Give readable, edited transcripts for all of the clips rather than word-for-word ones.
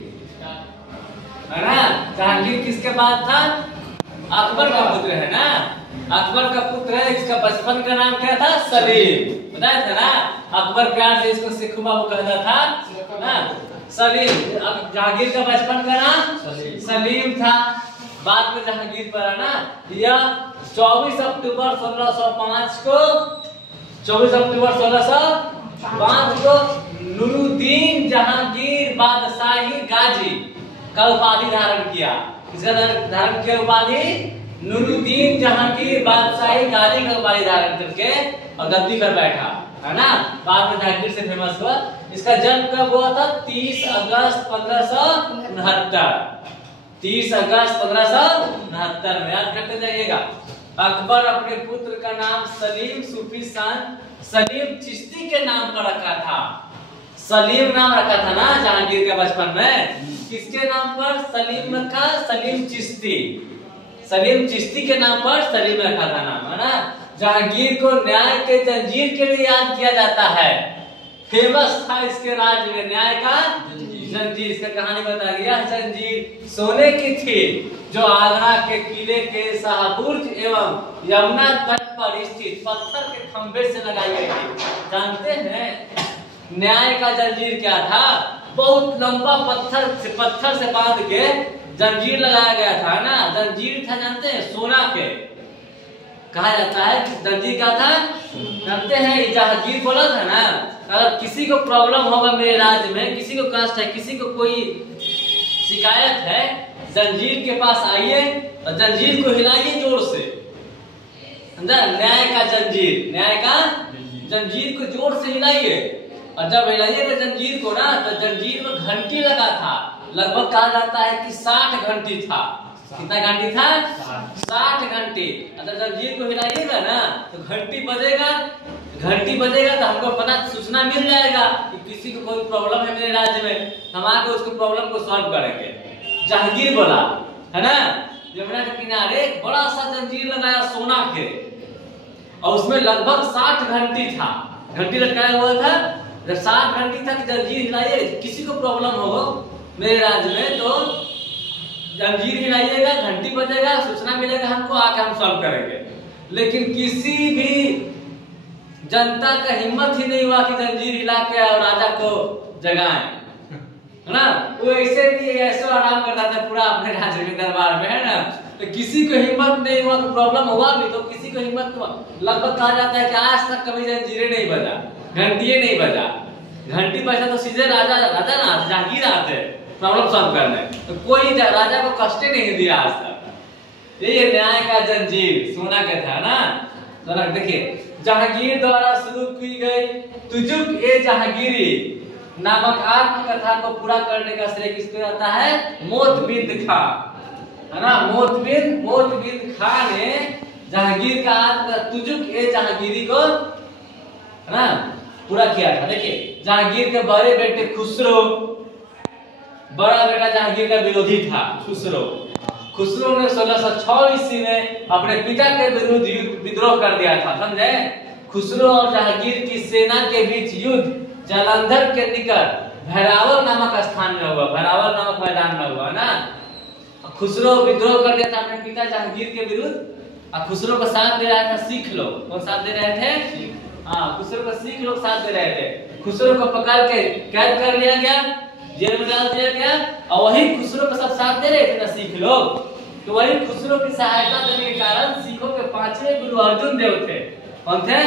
है ना। जहांगीर किसके बाद था? अकबर का पुत्र है ना। अकबर का पुत्र है। इसका बचपन का नाम क्या था? सलीम। बताया था ना। अकबर प्यार से इसको सिखू बाबू कहता था ना, सलीम। जहांगीर का बचपन का नाम सलीम था। बाद में जहांगीर पड़ा ना। यह 24 अक्टूबर 1605 को 24 अक्टूबर 1605 को नूरुद्दीन जहांगीर बादशाही गाजी का उपाधि धारण किया। किसका धारण किया उपाधि? नूरुद्दीन जहांगीर बादशाही गाजी का उपाधि धारण करके और गद्दी पर बैठा, है ना। बाद में जहांगीर से फेमस हुआ। इसका जन्म कब हुआ था? 30 अगस्त 1569। 30 अगस्त 1569 में। याद करते जाइएगा। अकबर अपने पुत्र का नाम सलीम सूफी सन सलीम चिश्ती के नाम पर रखा था। सलीम नाम रखा था ना जहांगीर के बचपन में। किसके नाम पर सलीम रखा? सलीम चिश्ती। सलीम चिश्ती के नाम पर सलीम रखा था नाम, है ना। जहांगीर को न्याय के जंजीर के लिए याद किया जाता है। फेमस था इसके राज्य में न्याय का जंजीर। इसका कहानी बता दिया। जंजीर सोने की थी जो आगरा के किले के शाहबुर्ज एवं यमुना तट पर स्थित पत्थर के खंभे से लगाई गई थी। जानते हैं न्याय का जंजीर क्या था? बहुत लंबा पत्थर से बांध के जंजीर लगाया गया था ना। जंजीर था, जानते हैं, सोना के। कहा जाता है जंजीर क्या था? जानते हैं, जहांगीर बोला था ना, अगर किसी को प्रॉब्लम होगा मेरे राज्य में, किसी को कष्ट है, किसी को कोई शिकायत है, जंजीर के पास आइए और जंजीर को हिलाइए जोर से। न्याय का जंजीर, न्याय का जंजीर को जोर से हिलाइए। और जब हिलाइएगा जंजीर को ना, तो जंजीर में घंटी लगा था। लगभग कहा जाता है कि 60 घंटी था। कितना घंटी था? 60 घंटी। अगर जंजीर को हिलाइएगा ना तो घंटी बजेगा। घंटी बजेगा तो हमको पता सूचना मिल जाएगा कि किसी को कोई प्रॉब्लम है मेरे राज्य में, हम आके उसको प्रॉब्लम को सॉल्व करेंगे। जहांगीर बोला, है ना, यमुना के किनारे एक बड़ा सा जंजीर लगाया सोना के, और उसमें लगभग 60 घंटी था। घंटी लटकाया हुआ था। जब 60 घंटी तक जंजीर हिलाइए, किसी को प्रॉब्लम हो मेरे राज्य में तो जंजीर हिलाइएगा, घंटी बजेगा, सूचना मिलेगा हमको, आके हम सॉल्व करेंगे। लेकिन किसी भी जनता का हिम्मत ही नहीं हुआ कि जंजीर हिला के और राजा को जगाएं, है ना। वो ऐसे भी ऐसा आराम करता था पूरा अपने राज्य में दरबार में, है ना। तो किसी को हिम्मत नहीं हुआ, प्रॉब्लम हुआ भी तो किसी को हिम्मत हुआ। लगभग कहा जाता है कि आज तक कभी जंजीरें नहीं बजा, घंटिये नहीं बजा। घंटी बजा तो सीधे राजा ना जहांगीर आते प्रॉब्लम सॉल्व करने, तो कोई राजा को कष्ट नहीं दिया आज तक। ये न्याय का जंजीर सोना का था ना। तो देखिए, जहांगीर द्वारा शुरू की गई तुजुक ए जहांगीरी नामक आत्मकथा को पूरा करने का श्रेय किसको जाता है? मोतबिंद खां, है ना। मोतबिंद खां ने जहांगीर का आत्मकथा तुजुक ए जहांगीरी को, है ना, पूरा किया था। देखिए, जहांगीर के बड़े बेटे खुसरो, बड़ा बेटा जहांगीर का विरोधी था खुसरो ने 1606 ईस्वी में अपने पिता के विरुद्ध विद्रोह कर दिया था। समझे? खुसरो और जहांगीर की सेना के बीच युद्ध जालंधर के निकट भैरावल नामक स्थान में हुआ। भैरावल नामक मैदान में हुआ ना। खुसरो विद्रोह कर दिया था अपने पिता जहांगीर के विरुद्ध, और खुसरो को साथ दे रहा था सिख लोग। कौन साथ दे रहे थे? हाँ, खुसरो को सिख लोग साथ दे रहे थे। खुसरो को पकड़ के कैद कर लिया गया, जेल में डाल दिया गया, और वही खुसरो के सब साथ दे रहे थे ना सिख लोग। तो वही खुसरो की सहायता देने के कारण सिखों के 5वें गुरु अर्जुन देव थे। कौन थे?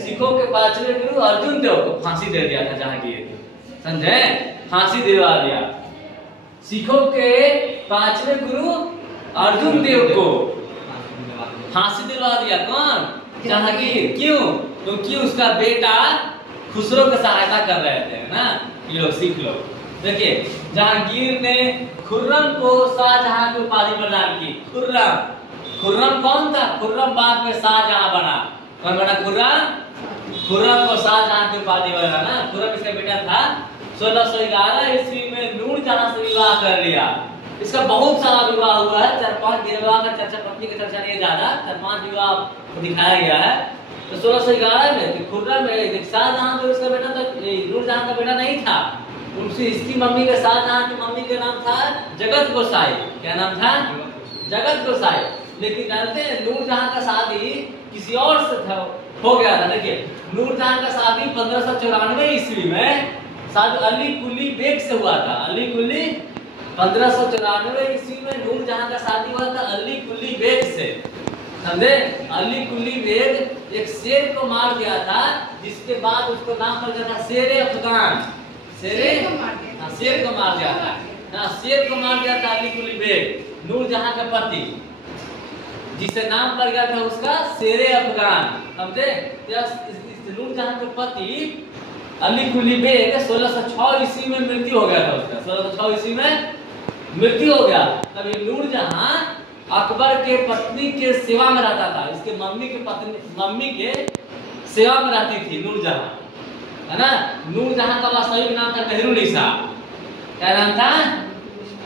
सिखों के 5वें गुरु अर्जुन देव को फांसी दे दिया था जहांगीर। समझे? फांसी दिलवा दिया सिखों के 5वें गुरु अर्जुन देव को फांसी दिलवा दिया। कौन? जहांगीर। क्यों? क्योंकि उसका बेटा खुसरो की सहायता कर रहे थे ना ये लोग सिख लोग। देखिए, जहांगीर ने खुर्रम को शाहजहां की उपाधि प्रदान की। खुर्रम कौन था? खुर्रम बाद में शाहजहां बना। कौन बना? खुर्रम को शाहजहां की उपाधि बना ना। खुर्रम इसका बेटा था। 1611 ईस्वी में नूरजहां से विवाह कर लिया। इसका बहुत सारा विवाह हुआ है। 4-5 विवाह का चर्चा, पत्नी की चर्चा नहीं ज्यादा, 4-5 विवाह दिखाया गया है। तो 1611 में खुर्रम में शाहजहां तो इसका बेटा, तो नूरजहां का बेटा नहीं था, उनसे इसकी मम्मी के साथ जहाँ की मम्मी का नाम था जगत गोसाई। क्या नाम था? जगत गोसाई। लेकिन जानते हैं नूरजहां का शादी किसी और से था, हो गया था। देखिए नूरजहां का शादी 1594 ईस्वी में शायद अली कुली बेग से हुआ था। अली कुली 1594 ईस्वी में नूरजहां का शादी हुआ था अली कुली बेग से, समझे? अली कुली बेग एक शेर को मार दिया था, जिसके बाद उसको नाम पड़ गया था शेरे अफगान। शेर को मार दिया था। हाँ, शेर को मार दिया था अली कुली बेग, नूरजहां का पति, जिससे नाम पड़ गया था उसका शेरे अफगान, समझे? नूरजहां के पति अली कुली बेग 1606 ईस्वी में मृत्यु हो गया था उसका। 1606 ईस्वी में मृत्यु हो गया। तब ये नूरजहां अकबर के पत्नी के सेवा में रहता था। इसके मम्मी के सेवा में रहती थी नूरजहां, है ना? नूरजहां का वास्तविक नाम था मेहरुनिसा। क्या नाम था?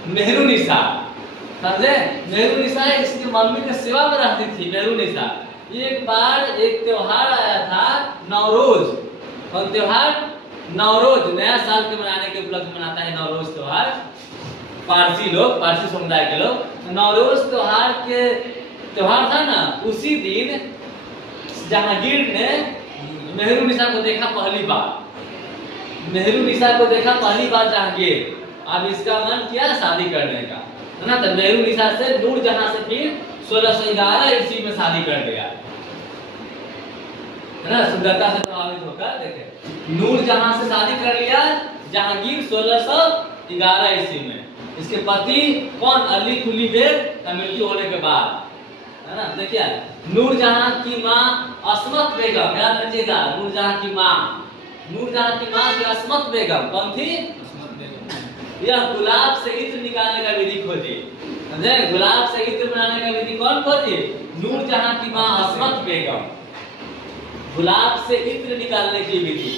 मेहरुनिसा, समझे? मेहरुनिसा इसकी मम्मी के सेवा में रहती थी मेहरुनिसा। एक बार एक त्योहार आया था नवरोज। कौन त्योहार? नवरोज। नया साल के मनाने के उपलक्ष्य मनाता है नवरोज त्योहार पारसी लोग, पारसी समुदाय के लोग। नवरोज त्योहार था ना, उसी दिन जहांगीर ने मेहरुनिसा को देखा पहली बार। मेहरुनिसा को देखा पहली बार जहांगीर। अब इसका मन किया शादी करने का, है ना? तो मेहरुनिसा से नूरजहां से फिर 1611 ईस्वी में शादी कर दिया, है ना? सुंदरता से प्रभावित होकर देखे नूरजहां से शादी कर लिया जहांगीर 1611 ईस्वी में। इसके पति कौन? अली कुली बेग का मृत्यु होने के बाद, है ना? देखिए नूरजहां की माँ अस्मत बेगम, याद रखिएगा। नूरजहां की माँ की अस्मत बेगम कौन थी? यह गुलाब से इत्र निकालने का विधि खोजी, समझे? गुलाब से इत्र बनाने का विधि कौन खोजी? नूरजहां की माँ अस्मत बेगम। गुलाब से इत्र निकालने की विधि,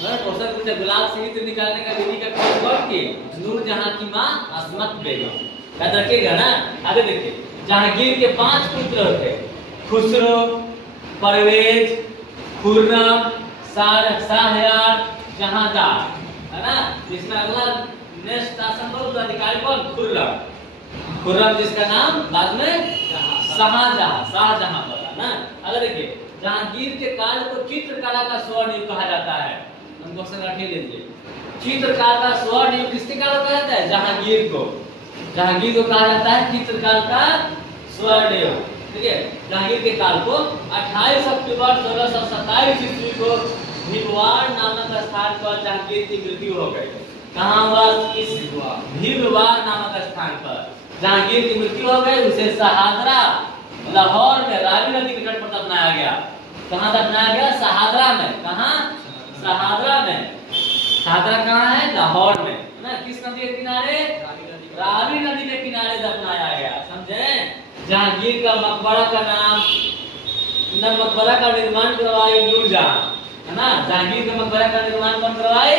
क्वेश्चन पूछे गुलाब से इत्र निकालने का विधि का खोज कौन की? नूरजहां की माँ अस्मत बेगम। याद रखिएगा ना। आगे देखिए जहांगीर के 5 पुत्र थे, खुसरो, परवेज, खुर्रम, शाहयार, जहांदार, है ना? इसमें अगला नेक्स्ट शासन बहुत अधिकारी कौन? खुर्रम, जिसका नाम बाद में शाहजहां पड़ा ना। अगर देखिए जहांगीर के काल को चित्रकला का स्वर्ण युग कहा जाता है। हम क्वेश्चन रख लीजिए, चित्रकार का स्वर्ण युग किसके काल को कहा जाता है? जहांगीर को कहा जाता है चित्रकार का स्वर्ण युग। ठीक है, जहांगीर के काल को 28 अक्टूबर 1627 ईस्वी को भिलवाड़ नामक स्थान पर जहांगीर की मृत्यु हो गई। कहाँ हुआ? इस भिलवाड़ नामक स्थान पर जहांगीर की मृत्यु हो गई। उसे शहादरा लाहौर में रावी नदी के तट पर दफनाया गया। कहाँ दफनाया गया? शहादरा में। कहाँ? शहादरा में। शहादरा कहाँ है? लाहौर में, है ना? किस नदी के किनारे? रावी नदी के किनारे दफनाया गया, समझे? जहांगीर का मकबरा का नाम, मकबरा का निर्माण करवाई नूरजहां, है ना? जहांगीर के मकबरा का निर्माण कौन करवाए?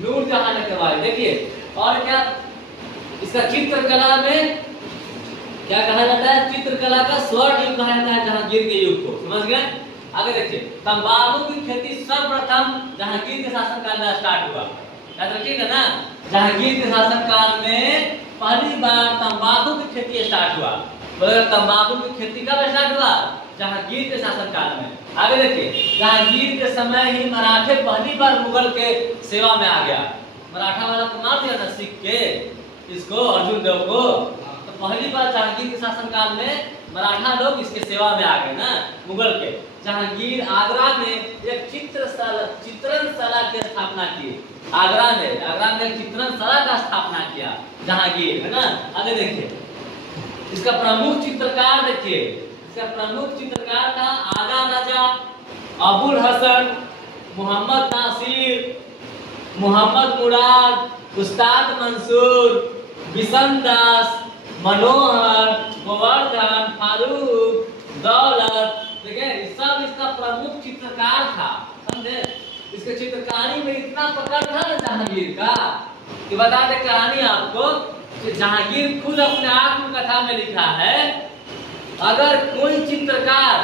नूरजहां ने करवाए। देखिए और क्या इसका चित्रकला में क्या कहा जाता है? चित्रकला का स्वर्ण युग कहा जाता है जहांगीर के युग को, समझ गए? आगे देखिए तंबाकू की खेती सर्वप्रथम जहांगीर के शासनकाल में स्टार्ट हुआ। याद रखिएगा ना, जहांगीर के शासनकाल में पहली बार तंबाकू की खेती स्टार्ट हुआ। तंबाकू की खेती कब स्टार्ट हुआ? जहांगीर के शासनकाल में। आगे देखिए जहांगीर के समय ही मराठे पहली बार मुगल के सेवा में आ गया। मराठा वाला तो मार दिया था सिख के इसको, अर्जुन देव को। तो पहली बार जहांगीर के शासनकाल में मराठा लोग इसके सेवा में आ गए ना, मुगल के। जहांगीर आगरा में एक चित्रणशाला की स्थापना की। आगरा में एक चित्रणशाला का स्थापना किया जहांगीर, है ना? आगे देखिए इसका प्रमुख चित्रकार देखिए, इसका प्रमुख चित्रकार था आगा राजा, अबुल हसन, मोहम्मद नासिर, मोहम्मद मुराद, उस्ताद मंसूर, बिशन दास, मनोहर, गोवर्धन, फारूक, दौलत। देखिए सब इसका प्रमुख चित्रकार था, समझे? इसके चित्रकारी में इतना पकड़ था ना जहांगीर का कि बता दे कहानी आपको कि जहांगीर खुद अपने आत्मकथा में लिखा है, अगर कोई चित्रकार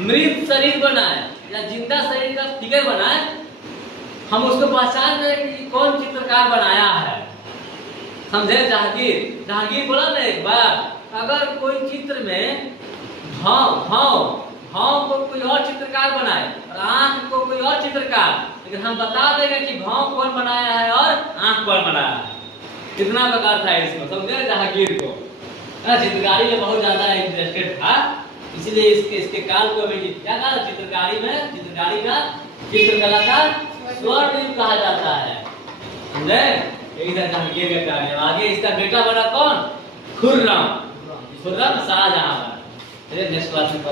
मृत शरीर बनाए या जिंदा शरीर का फिगर बनाए हम उसको पहचान रहे कि कौन चित्रकार बनाया है। समझे? जहांगीर बोला ना एक बार, अगर कोई चित्र में भाव को कोई और चित्रकार बनाए और आंख को कोई और चित्रकार, लेकिन हम बता देंगे कि भाव कौन बनाया है और आंख कौन बनाया है। कितना प्रकार था इसमें, समझे? जहांगीर को चित्रकारी में बहुत ज्यादा इंटरेस्टेड था, इसलिए इसके काल को अभी क्या कहा, चित्रकारी का चित्रकला का स्वर्ण युग कहा जाता है। समझे? यही था जहांगीर का कार्य। आगे इसका बेटा बना कौन? खुर्रम शाहजहां। चलिए नेक्स्ट क्लास में